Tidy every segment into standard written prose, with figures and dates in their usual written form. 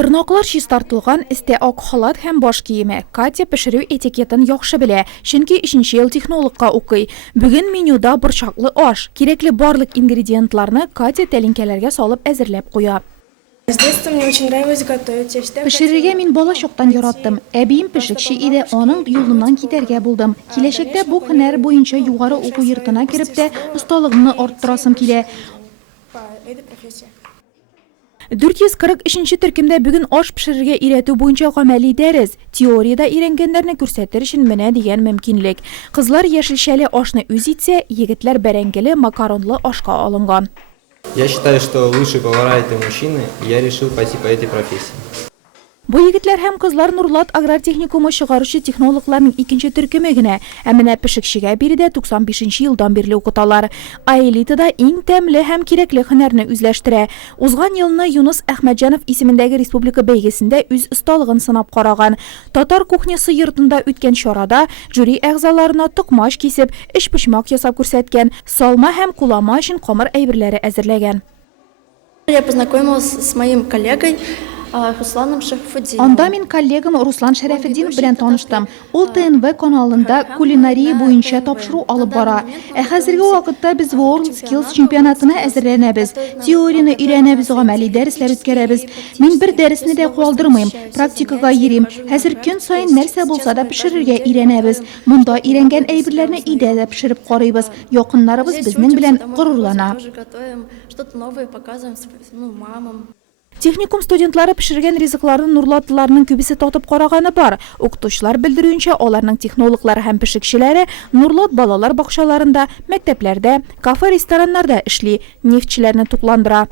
Tırnaqlar чистартылган исте ак халат һәм баш киеме. Катя пешерү этикетын яхшы белә, чөнки 3нче ел технологка укый. Бүген менюда борчаклы аш. Кирәкле барлык ингредиентларны Катя тәлинкәләргә салып әзерләп куя. С детства мне очень нравилось готовить. Я всегда Пешерергә мин бала чактан яраттым. Әбием пешекче иде, аның юлыннан китәргә булдым. Киләчәктә бу һөнәр буенча югары уку йортына кирип тә осталыгымны арттырасым килә. по этой профессии. 443 төркемдә бүген аш пешерергә өйрәтү буенча гамәли дәрес. Теориядә өйрәнгәннәрне күрсәтер өчен менә дигән мөмкинлек. Кызлар яшелчәле ашны үз итсә, егетләр бәрәңгеле макаронлы ашка алынган. Я считаю, что лучшие повара это мужчины, и я решил пойти по этой профессии. Бу егетләр һәм кызлар Нурлат аграр техникумы чыгаручы технологларның икенче төркеме генә, ә менә пешекчегә биредә 95 елдан бирле укыталар. Аэлитада иң тәмле һәм кирәкле һөнәрне үзләштерә. Узган елны Юнус Әхмәтҗанов исемендәге республика бәйгесендә үз осталыгын сынап караган. Татар кухнясы йортында үткән чарада жюри әгъзаларына токмаш кисеп, эчпочмак ясап күрсәткән, салма һәм кулама өчен камыр әйберләре әзерләгән. Я познакомилась с моим коллегой Русланом Шарафутдиновым. Анда мин коллегам Руслан Шәрәфетдинов белән таныштым. Ул ТНВ каналында кулинария буенча тапшыру алып бара. Ә хәзерге вакытта без World Skills чемпионатына әзерләнәбез. Теорияны өйрәнәбез, гамәли дәресләр үткәрәбез. Мин бер дәресне дә калдырмыйм, практикага йөрим. Хәзер көн сайын нәрсә булса да пешерергә өйрәнәбез. Монда өйрәнгән әйберләрне өйдә дә пешереп карыйбыз. Якыннарыбыз безнең белән горурлана. Тоже готовим, что-то новое показываем мамам. Техникум студентлары пешергән ризыкларны Нурлатлыларның күбесе татып караганы бар. Укытучылар белдерүенчә, аларның технологлары һәм пешекчеләре Нурлат балалар бакчаларында, мәктәпләрдә, кафе-рестораннарда эшли, нефтьчеләрне тукландыра.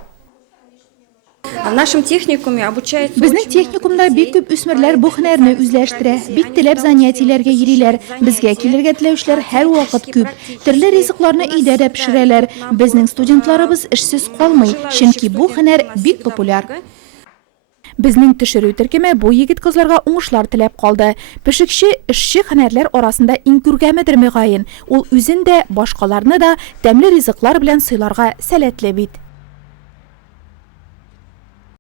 В нашем техникуме обучается Безнең техникумда бик күп үсмерләр бу һөнәрне үзләштерә. Бик теләп занятиеләргә йөриләр. Безгә килергә теләүчеләр һәрвакыт күп. Төрле ризыкларны өйдә дә пешерәләр. Безнең студентларыбыз эшсез калмый, чөнки бу һөнәр бик популяр. Безнең төшерү төркеме бу егет кызларга уңышлар теләп калды. Пешекче эшче һөнәрләр арасында иң күргәмедер мөгаен. Ул үзен дә, башкаларны да тәмле ризыклар белән сыйларга сәләтле бит.